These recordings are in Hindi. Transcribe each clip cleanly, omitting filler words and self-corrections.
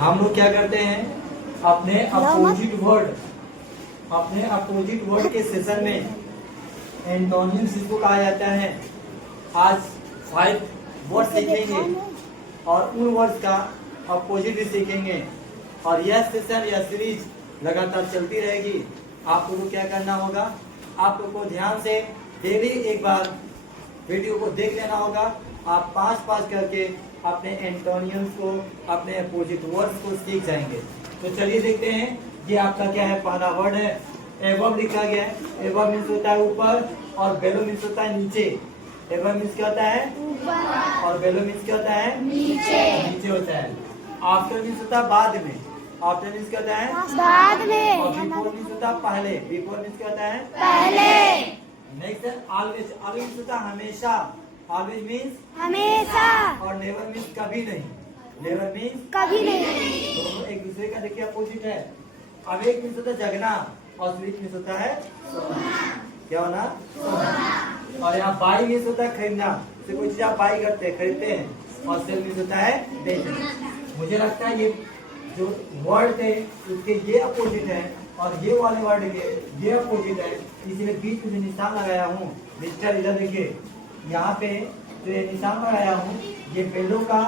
हम लोग क्या करते हैं अपने अपोजिट वर्ड के सेशन में एंटोनिम्स जिसको कहा जाता है। आज 5 वर्ड सीखेंगे और उन वर्ड्स का अपोजिट भी सीखेंगे और यह सेशन या सीरीज लगातार चलती रहेगी। आप लोगों को क्या करना होगा, आप लोग को ध्यान से डेली एक बार वीडियो को देख लेना होगा। आप 5-5 करके अपने एंटोनियम्स को, अपने अपोजिट वर्ड्स को सीख जाएंगे। तो चलिए देखते हैं। ये आपका क्या है, पहला वर्ड है एबव लिखा गया है। एबव मीन्स होता है ऊपर और बेलो मीन्स होता है नीचे। एबव मीन्स क्या होता है ऊपर और बेलो मीन्स क्या होता है नीचे होता है। आफ्टर मीन्स होता है बाद में। आफ्टर मीन्स क्या होता है बाद में। और बिफोर मीन्स होता है पहले। बिफोर मीन्स क्या होता है पहले। नेक्स्ट है ऑलवेज। ऑलवेज मीन्स होता है हमेशा। ऑलवेज मीन्स हमेशा। और नेवर मीन्स कभी नहीं। नेवर मीन्स कभी नहीं। दोनों एक दूसरे का देखिए अपोजिट है। अवेक मीन्स होता है जगना और स्लीप मीन्स होता है क्या होना सोना। और यहाँ बाई मीन्स होता है खरीदना। से कोई चीज आप बाई करते हैं, खरीदते हैं। और सेल मीन्स होता है बेचना। मुझे लगता है ये जो वर्ड थे उसके ये अपोजिट है और ये वाले वर्ड के ये अपोजिट है। इसीलिए बीच में जो निशान लगाया हूँ मिस्टर, इधर देखिए यहाँ पे जो ये निशान लगाया हूँ ये बेलो का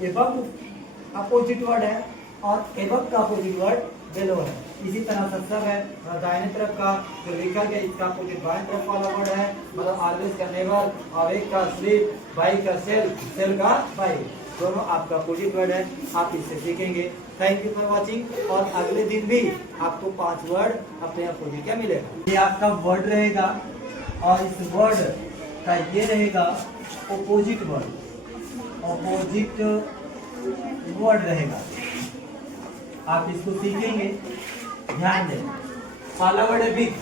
एबव अपोजिट वर्ड है और एबव का अपोजिट वर्ड बेलो है। इसी तरह से सब है। दाहिने तरफ का जो लिखा गया इसका अपोजिट बाएं तरफ वाला वर्ड है। मतलब ऑलवेज का नेवर, अवेक का स्लीप, बाई का सेल, सेल का बाई, दोनों आपका अपोजिट वर्ड है। आप इससे सीखेंगे। Thank you for watching. और अगले दिन भी आपको 5 वर्ड अपने अपोजिट का मिलेगा। ये आपका वर्ड रहेगा और इस वर्ड का ये रहेगा अपोजिट वर्ड। अपोजिट वर्ड रहेगा, आप इसको सीखेंगे। ध्यान दें। पहला वर्ड है बिग।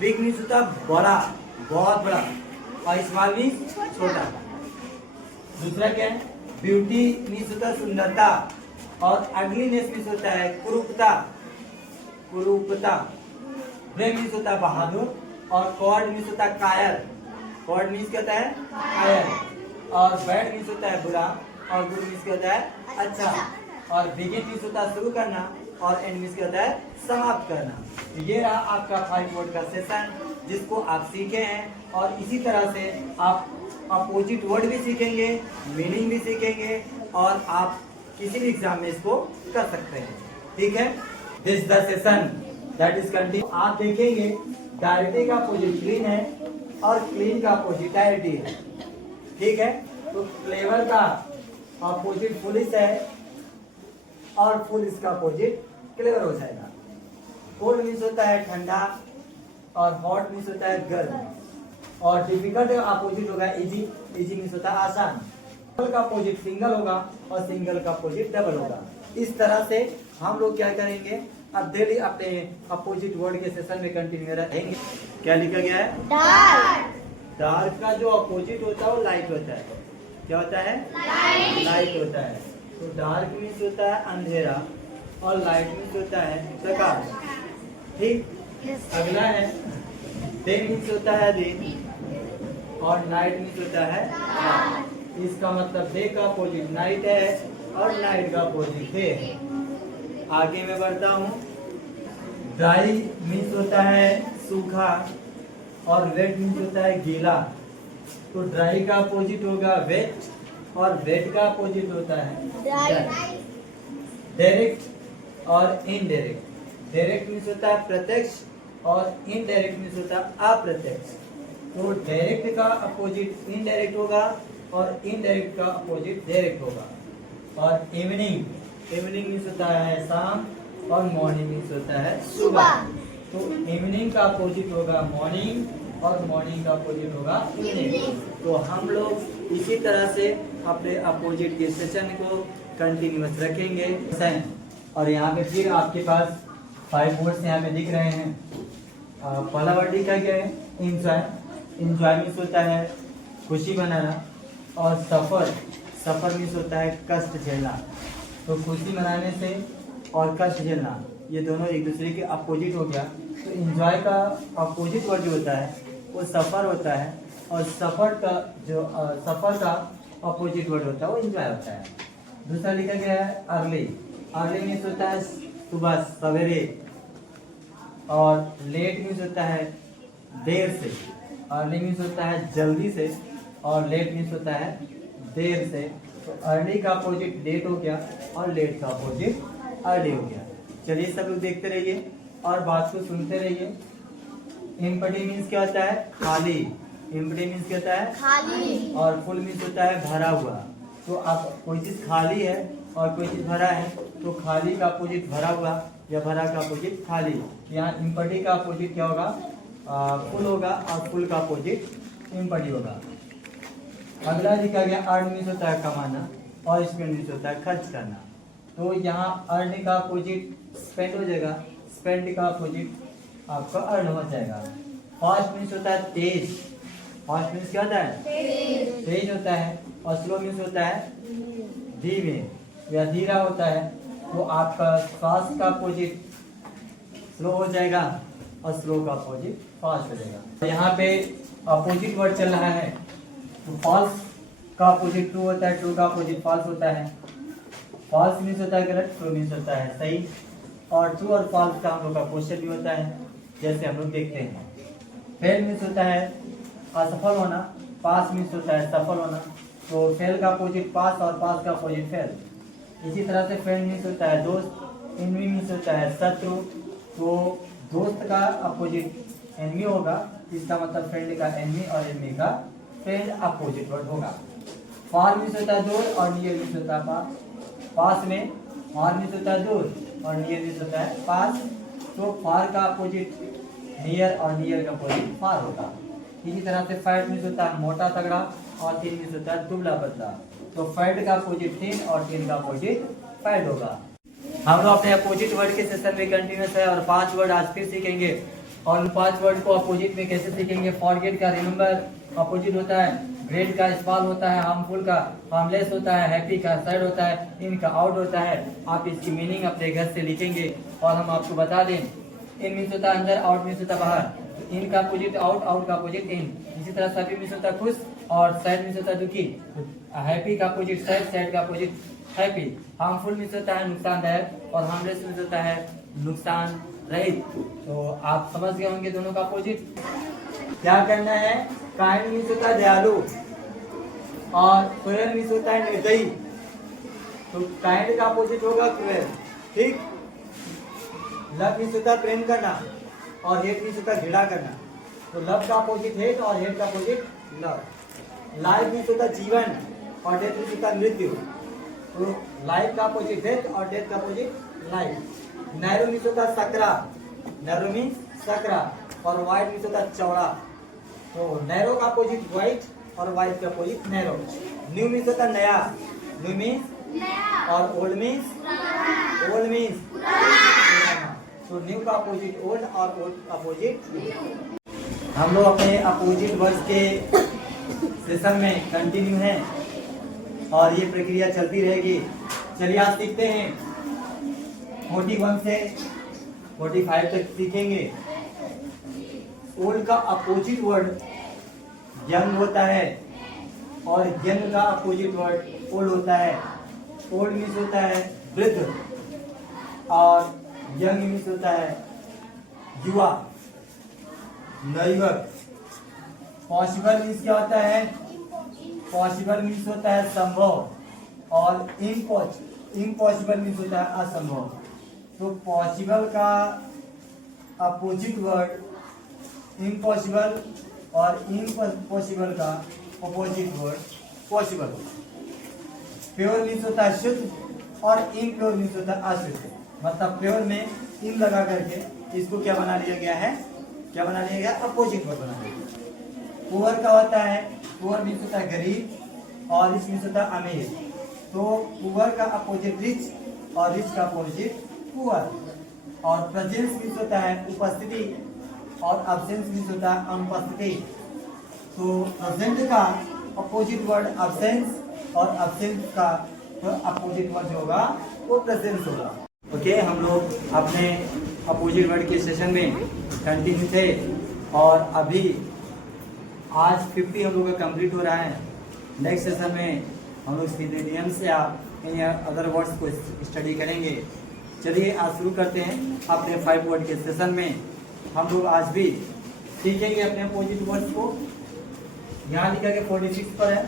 बिग मीन्स होता है बड़ा, बहुत बड़ा, और स्मॉल मीन्स छोटा। दूसरा क्या है, ब्यूटी मीन्स होता है सुंदरता और अगलीनेस मीन्स होता है कुरूपता। कुरूपता। ब्रेव मीन्स होता है बहादुर और कॉर्ड मीन्स होता है कायर। कॉर्ड मीन्स क्या होता है कायर। और बैड मीन्स होता है बुरा और गुड मीन्स क्या होता है अच्छा। और बिगिन मीन्स होता है शुरू करना और एंड मीन्स क्या होता है समाप्त करना। तो ये रहा आपका 5 वर्ड का सेशन जिसको आप सीखे हैं। और इसी तरह से आप अपोजिट वर्ड भी सीखेंगे, मीनिंग भी सीखेंगे और आप किसी भी एग्जाम में इसको कर सकते हैं। ठीक है, this the session that is continue. आप देखेंगे डायरेक्टली का अपोजिट क्लीन है और क्लीन का अपोजिट डायरेक्टली है। ठीक है, तो क्लेवर का अपोजिट फुलिश है और फुलिश का अपोजिट क्लेवर हो जाएगा। कोल्ड मीन्स होता है ठंडा और हॉट मीन्स होता है गर्म। और डिफिकल्ट का अपोजिट होगा इजी। इजी मीन्स होता है आसान। डबल का अपोजिट सिंगल होगा और सिंगल का अपोजिट डबल होगा। इस तरह से हम लोग क्या करेंगे, अब डेली अपने अपोजिट वर्ड के सेशन में कंटिन्यू रहेंगे। क्या लिखा गया है, डार्क। डार्क का जो अपोजिट होता है वो लाइट होता है। क्या होता है, लाइट होता है। तो डार्क मीन्स होता है अंधेरा और लाइट मीन्स होता है प्रकाश। ठीक, अगला है डे मीन्स होता है दिन और नाइट मीन्स होता है रात। इसका मतलब डे का अपोजिट नाइट है और नाइट का अपोजिट डे है। आगे मैं बढ़ता हूँ। ड्राई मीन्स होता है सूखा और वेट मीन्स होता है गीला। तो ड्राई का अपोजिट होगा वेट और वेट का अपोजिट होता है ड्राई। डायरेक्ट और इनडायरेक्ट। डायरेक्ट मीन्स होता है प्रत्यक्ष और इनडायरेक्ट मीन्स होता है अप्रत्यक्ष। तो डायरेक्ट का अपोजिट इनडायरेक्ट होगा और इनडायरेक्ट का अपोजिट डायरेक्ट होगा। और इवनिंग, इवनिंग मीन्स होता है शाम और मॉर्निंग मीन्स होता है सुबह। तो इवनिंग का अपोजिट होगा मॉर्निंग और मॉर्निंग का अपोजिट होगा इवनिंग। तो हम लोग इसी तरह से अपने अपोजिट के सेशन को कंटिन्यूअस रखेंगे। और यहाँ पे फिर आपके पास 5 वर्ड्स यहाँ पे दिख रहे हैं। पहला वर्ड लिखा गया है इंजॉय। इंजॉय मीन्स होता है खुशी मनाना और सफर, सफर मीन्स होता है कष्ट झेलना। तो खुशी मनाने से और कष्ट झेलना ये दोनों एक दूसरे के अपोजिट हो गया। तो इंजॉय का अपोजिट वर्ड जो होता है वो सफर होता है और सफर का अपोजिट वर्ड होता है वो इंजॉय होता है। दूसरा लिखा गया है अर्ली। अर्ली मीन्स होता है सुबह सवेरे, और लेट मीन्स होता है देर से। अर्ली मीन्स होता है जल्दी से, और लेट मीन्स होता है देर से। तो अर्ली का अपोजिट लेट हो गया और लेट का अपोजिट अर्ली हो गया। चलिए सब लोग देखते रहिए और बात को सुनते रहिए। एम्प्टी मीन्स क्या होता है? खाली। एम्प्टी मीन्स क्या होता है? खाली। और फुल मीन्स होता है भरा हुआ। तो आप कोई चीज खाली है और कोई चीज भरा है, तो खाली का अपोजिट भरा हुआ या भरा का अपोजिट खाली। यहाँ एम्प्टी का अपोजिट क्या होगा? फुल होगा, और फुल का अपोजिट एम्प्टी होगा। अगला लिखा गया अर्न मीन्स होता है कमाना, और स्पेंड मीन्स होता है खर्च करना। तो यहाँ अर्न का अपोजिट स्पेंड हो जाएगा, स्पेंड का अपोजिट आपका अर्न हो जाएगा। फास्ट मीन्स होता है तेज। फास्ट मीन्स क्या होता है? तेज होता है। और स्लो मीन्स होता है धीमे या धीरा होता है। तो आपका फास्ट का अपोजिट स्लो हो जाएगा और स्लो का अपोजिट फास्ट हो जाएगा। तो यहाँ पे अपोजिट वर्ड चल रहा है, तो फॉल्स का अपोजिट ट्रू होता है, ट्रू का अपोजिट फॉल्स होता है। फॉल्स मीन्स होता है गलत, ट्रू मीन्स होता है सही। और ट्रू और फॉल्स का हम लोग का क्वेश्चन भी होता है, जैसे हम लोग देखते हैं। फेल मीन्स होता है असफल होना, पास मीन्स होता है सफल होना। तो फेल का अपोजिट पास और पास का अपोजिट फेल। इसी तरह से फ्रेंड मीन्स होता है दोस्त, एनिमी मीन्स होता है शत्रु। तो दोस्त का अपोजिट एनिमी होगा, इसका मतलब फ्रेंड का एनिमी और एनिमी का फ्रेंड अपोजिट वर्ड होगा। फार मीन्स होता है दूर और नियर मीन्स होता है पास। पास में फार मीन्स होता है दूर और नियर मीन्स होता है पास। तो फार का अपोजिट नियर और नियर का अपोजिट फार होगा। इसी तरह से फैट मीन्स होता है मोटा तगड़ा, और थिन मीन्स होता है दुबला पतला। तो फैट का अपोजिट थिन और थिन का अपोजिट फैट होगा। हम लोग अपने अपोजिट वर्ड के सेशन में कंटिन्यूस है, और 5 वर्ड आज फिर सीखेंगे। और उन 5 वर्ड को अपोजिट में कैसे सीखेंगे? फॉरगेट का रिमेंबर अपोजिट होता है, ग्रेट का स्मॉल होता है, हार्मफुल का हार्मलेस होता है, हैप्पी का सैड होता है, इन का आउट होता है। आप इसकी मीनिंग अपने घर से लिखेंगे और हम आपको बता दें। इन मीन्स होता है अंदर, आउट मीन्स होता है बाहर। इन का अपोजिट आउट, आउट का अपोजिट इन। इसी तरह हैप्पी मीन्स होता है खुश, और सैड मीन्स होता है दुखी। हैप्पी का अपोजिट सैड, सैड का अपोजिट हैप्पी। हार्मफुल मीन्स होता है नुकसानदायक, और हार्मलेस मीन्स होता है नुकसान रहित। तो आप समझ गए होंगे दोनों का अपोजिट। क्या करना है? काइंड मीन्स होता है दयालु, और क्रूएल मीन्स होता है निर्दयी। तो काइंड का अपोजिट होगा क्रूएल, ठीक। लव मीन्स होता है प्रेम करना, और हेट मीन्स होता है घृणा करना। तो लव का अपोजिट हेट और हेट का अपोजिट लव। लाइफ मीन्स होता है जीवन, और डेथ मीन्स होता है मृत्यु। तो लाइफ का अपोजिट डेथ और डेथ का अपोजिट लाइफ। नैरो मीन्स होता है सकरा, नैरो मीन्स सकरा, और वाइड मीन्स होता है चौड़ा। तो नैरो का अपोजिट वाइड और वाइड का अपोजिट नैरो। न्यू मीन्स होता है नया, न्यू मीन्स, और ओल्ड मीन्स, ओल्ड मीन्स पुराना। तो न्यू का अपोजिट ओल्ड और ओल्ड का अपोजिट न्यू। हम लोग अपने अपोजिट वर्ड्स के सेशन में कंटिन्यू हैं, और ये प्रक्रिया चलती रहेगी। चलिए आज सीखते हैं 41 से 45 तक सीखेंगे। ओल्ड का अपोजिट वर्ड यंग होता है, और यंग का अपोजिट वर्ड ओल्ड होता है। ओल्ड मीन्स होता है वृद्ध, और यंग मीन्स होता है युवा, नवयुवक। पॉसिबल मीन्स क्या होता है? पॉसिबल मीन्स होता है संभव, और इम्पॉसिबल मीन्स होता है असंभव। तो पॉसिबल का अपोजिट वर्ड इम्पॉसिबल, और इम्पॉसिबल का opposite word possible. Pure means होता है शुद्ध, और इम्प्योर मीन्स होता है अशुद्ध। मतलब प्योर में इन लगा करके इसको क्या बना लिया गया है? क्या बना लिया गया? अपोजिट वर्ड बना लिया गया। पुअर का होता है, पुअर मीन्स होता है गरीब, और रिच मीन्स होता है अमीर। तो पुअर का अपोजिट रिच, और रिच का अपोजिट पुअर। और प्रेजेंस मीन्स होता है उपस्थिति, और अब्सेंस मीन्स होता है अनुपस्थिति। तो प्रेजेंट का अपोजिट वर्ड अब्सेंस, और अब्सेंस का अपोजिट वर्ड जो होगा वो प्रेजेंस होगा। ओके, हम लोग अपने अपोजिट वर्ड के सेशन में कंटिन्यू थे, और अभी आज 50 हम लोग का कंप्लीट हो रहा है। नेक्स्ट सेशन में हम लोग सिनोनिम्स या कहीं अदर वर्ड्स को स्टडी करेंगे। चलिए आज शुरू करते हैं अपने 5 वर्ड के सेशन में। हम लोग आज भी सीखेंगे अपने अपोजिट वर्ड्स को। यहाँ लिखा गया 46 पर है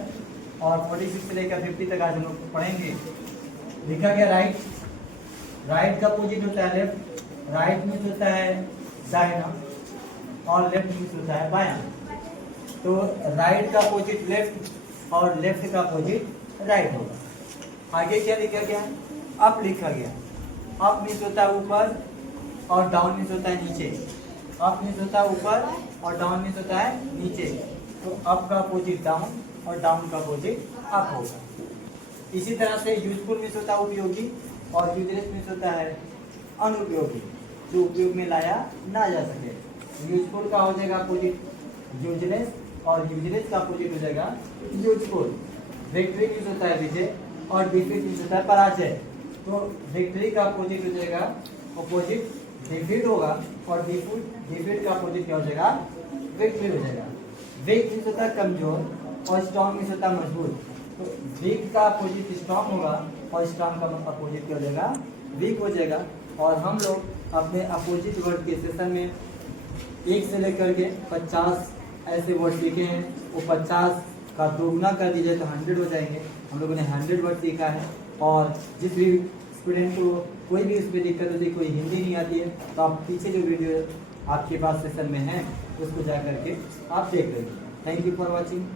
और 46 से लेकर 50 तक आज हम लोग पढ़ेंगे। लिखा गया राइट, राइट का अपोजिट होता है लेफ्ट, राइट मीन्स होता है दाहिना और लेफ्ट मीन्स होता है बायां। तो राइट का अपोजिट लेफ्ट और लेफ्ट का अपोजिट राइट होगा। आगे क्या लिखा गया? अप लिखा गया। अप मीन्स होता है ऊपर और डाउन मीन्स होता है नीचे। अप मीन्स होता है ऊपर और डाउन मीन्स होता है नीचे। तो अप का अपोजिट डाउन और डाउन का अपोजिट अप होगा। इसी तरह से यूजफुल मीन्स होता है उपयोगी और यूजलेस मीन्स होता है अनुपयोगी, जो उपयोग में लाया ना जा सके। यूजफुल का हो जाएगा अपोजिट यूजलेस और यूजलेस का अपोजिट हो जाएगा यूजफुल। विक्ट्री मीन्स होता है विजय और डिफीट मीन्स होता है पराजय। तो विक्ट्री का अपोजिट हो जाएगा अपोजिट डिफीट होगा और डिफीट का अपोजिट क्या हो जाएगा? विक्ट्री हो जाएगा। वीक मीन्स होता है कमजोर और स्ट्रॉन्ग मीन्स होता है मजबूत। तो वीक का अपोजिट स्ट्रॉन्ग होगा और स्ट्रॉन्ग का अपोजिट क्या हो जाएगा? वीक हो जाएगा। और हम लोग अपने अपोजिट वर्ड के सेशन में 1 से लेकर के 50 ऐसे वर्ड सीखे हैं। वो 50 का दोगुना कर दीजिए तो 100 हो जाएंगे। हम लोगों ने 100 वर्ड सीखा है। और जिस भी स्टूडेंट को कोई भी उसमें दिक्कत होती है, कोई हिंदी नहीं आती है, तो आप पीछे जो वीडियो आपके पास सेशन में है उसको जा करके आप देख लेंगे। Thank you for watching.